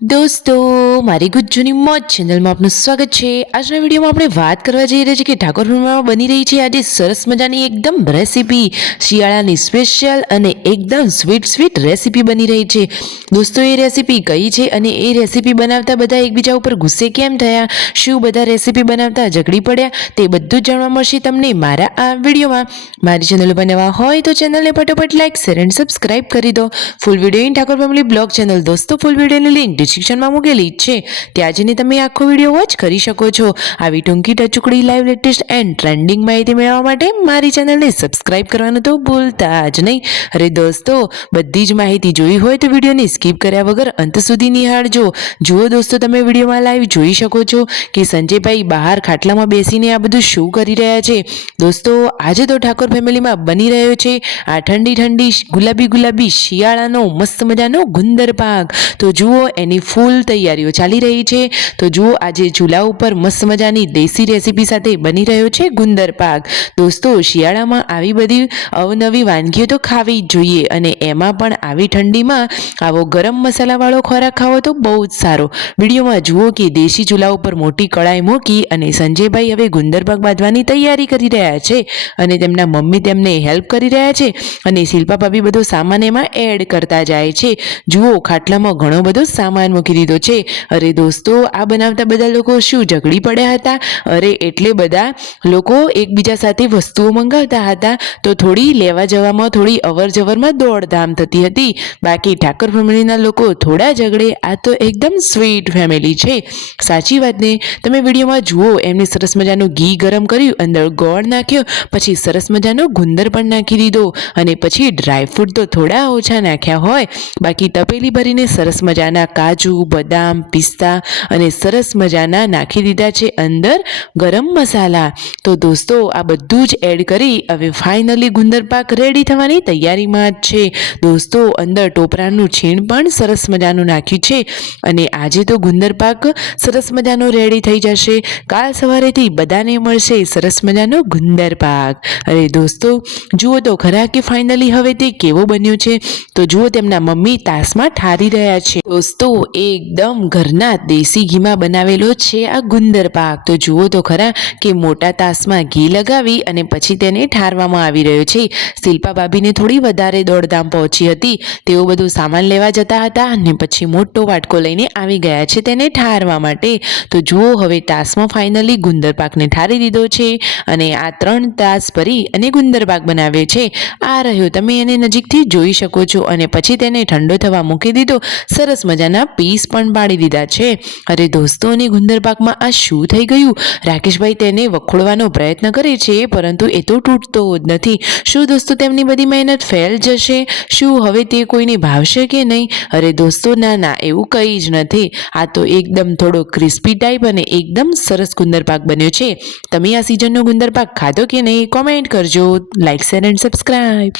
દોસ્તો, મારી ગુજ્જુની મોજ ચેનલમાં આપનું સ્વાગત છે। આજના વિડીયોમાં આપણે વાત કરવા જઈ રહ્યા છીએ કે ઠાકોરપુરમાં બની રહી છે આજે સરસ મજાની એકદમ રેસીપી, શિયાળાની સ્પેશિયલ અને એકદમ સ્વીટ રેસીપી બની રહી છે। દોસ્તો, એ રેસીપી કઈ છે અને એ રેસીપી બનાવતા બધા એકબીજા ઉપર ગુસ્સે કેમ થયા, શું બધા રેસીપી બનાવતા ઝઘડી પડ્યા, તે બધું જ જાણવા મળશે તમને મારા આ વિડીયોમાં। મારી ચેનલ ઉપર નવા હોય તો ચેનલને ફટોફટ લાઈક, શેર એન્ડ સબસ્ક્રાઇબ કરી દો। Full video in Thakor family blog channel દોસ્તો, ફૂલ વિડીયોની લિંક ડિસ્ક્રિપ્શનમાં મૂકેલી છે, ત્યાં જઈને તમે આખો વિડીયો વોચ કરી શકો છો। આવી ટૂંકી ટચુકડી લાઈવ લેટેસ્ટ એન્ડ ટ્રેન્ડિંગ માહિતી મેળવવા માટે મારી ચેનલને સબસ્ક્રાઇબ કરવાનું તો ભૂલતા જ નહીં। અરે દોસ્તો, બધી જ માહિતી જોઈ હોય તો વિડીયોને સ્કીપ કર્યા વગર અંત સુધી નિહાળજો। જુઓ દોસ્તો, તમે વિડીયોમાં લાઈવ જોઈ શકો છો કે સંજયભાઈ બહાર ખાટલામાં બેસીને આ બધું શું કરી રહ્યા છે। દોસ્તો, આજે તો ઠાકોર ફેમિલીમાં બની રહ્યો છે આ ઠંડી ઠંડી ગુલાબી શિયાળાનો મસ્ત મજાનો ગુંદર પાક। તો જુઓ, એની ફૂલ તૈયારીઓ ચાલી રહી છે। તો જુઓ, આજે ચૂલા ઉપર મસ્ત મજાની દેશી રેસીપી સાથે બની રહ્યો છે ગુંદર પાક। દોસ્તો, શિયાળામાં આવી બધી અવનવી વાનગીઓ તો ખાવી જ જોઈએ, અને એમાં પણ આવી ઠંડીમાં આવો ગરમ મસાલાવાળો ખોરાક ખાવો તો બહુ જ સારો। વિડીયોમાં જુઓ કે દેશી ચૂલા ઉપર મોટી કડાઈ મૂકી અને સંજયભાઈ હવે ગુંદર પાક બાંધવાની તૈયારી કરી રહ્યા છે, અને તેમના મમ્મી તેમને હેલ્પ કરી રહ્યા છે, અને શિલ્પા ભાભી બધો સામાન એમાં એડ કરતા જાય છે। જુઓ, ખાટલામાં ઘણો બધો સામાન મૂકી દીધો છે। અરે દોસ્તો, આ બનાવતા બધા લોકો શું ઝઘડી પડ્યા હતા? અરે એટલે બધા લોકો એકબીજા સાથે વસ્તુઓ મંગાવતા હતા, તો થોડી લેવા જવામાં, થોડી અવર જવરમાં દોડધામ થતી હતી। બાકી ઠાકોર ફેમિલીના લોકો થોડા ઝઘડે, આ તો એકદમ સ્વીટ ફેમિલી છે। સાચી વાત ને? તમે વિડીયોમાં જુઓ, એમને સરસ મજાનું ઘી ગરમ કર્યું, અંદર ગોળ નાખ્યો, પછી સરસ મજાનો ગુંદર પણ નાખી દીધો, અને પછી ડ્રાયફ્રૂટ તો થોડા ઓછા નાખ્યા હોય, બાકી તપેલી ભરીને સરસ મજાના કાજુ, બદામ, પિસ્તા અને સરસ મજાના નાખી દીધા છે અંદર ગરમ મસાલા। તો દોસ્તો, આ બધું જ એડ કરી હવે ફાઇનલી ગુંદર પાક રેડી થવાની તૈયારીમાં જ છે। દોસ્તો, અંદર ટોપરાનું છીણ પણ સરસ મજાનું નાખ્યું છે, અને આજે તો ગુંદર પાક સરસ મજાનો રેડી થઈ જશે। કાલ સવારેથી બધાને મળશે સરસ મજાનો ગુંદર પાક। અરે દોસ્તો, જુઓ તો ખરા કે ફાઇનલી હવે તે કેવો બન્યો છે। તો જુઓ, તેમના મમ્મી તાસમાં ઠારી રહ્યા છે। દોસ્તો, એકદમ ઘરના દેશી ઘીમાં બનાવેલો છે આ ગુંદર પાક। તો જુઓ તો ખરા કે મોટા તાસમાં ઘી લગાવી અને પછી તેને ઠારવામાં આવી રહ્યો છે। શિલ્પા ભાભીને થોડી વધારે દોડધામ પહોંચી હતી, તેઓ બધું સામાન લેવા જતા હતા અને પછી મોટો વાટકો લઈને આવી ગયા છે તેને ઠારવા માટે। તો જુઓ, હવે તાસમાં ફાઇનલી ગુંદર પાકને ઠારી દીધો છે, અને આ 3 તાસ ભરી અને ગુંદર પાક બનાવે છે। આ રહ્યો, તમે એને નજીકથી જોઈ શકો છો, અને પછી તેને ઠંડો થવા મૂકી દીધો, સરસ મજાના પીસ પણ પાડી દીધા છે। અરે દોસ્તો, અને ગુંદર પાકમાં આ શું થઈ ગયું? રાકેશભાઈ તેને વખોડવાનો પ્રયત્ન કરે છે, પરંતુ એ તો તૂટતો જ નથી। શું દોસ્તો, તેમની બધી મહેનત ફેલ જશે? શું હવે તે કોઈને ભાવશે કે નહીં? અરે દોસ્તો, ના, એવું કંઈ જ નથી। આ તો એકદમ થોડો ક્રિસ્પી ટાઈપ અને એકદમ સરસ ગુંદર પાક બન્યો છે। તમે આ સિઝનનો ગુંદર પાક ખાધો કે નહીં? કોમેન્ટ કરજો, લાઈક, શેર એન્ડ સબસ્ક્રાઇબ।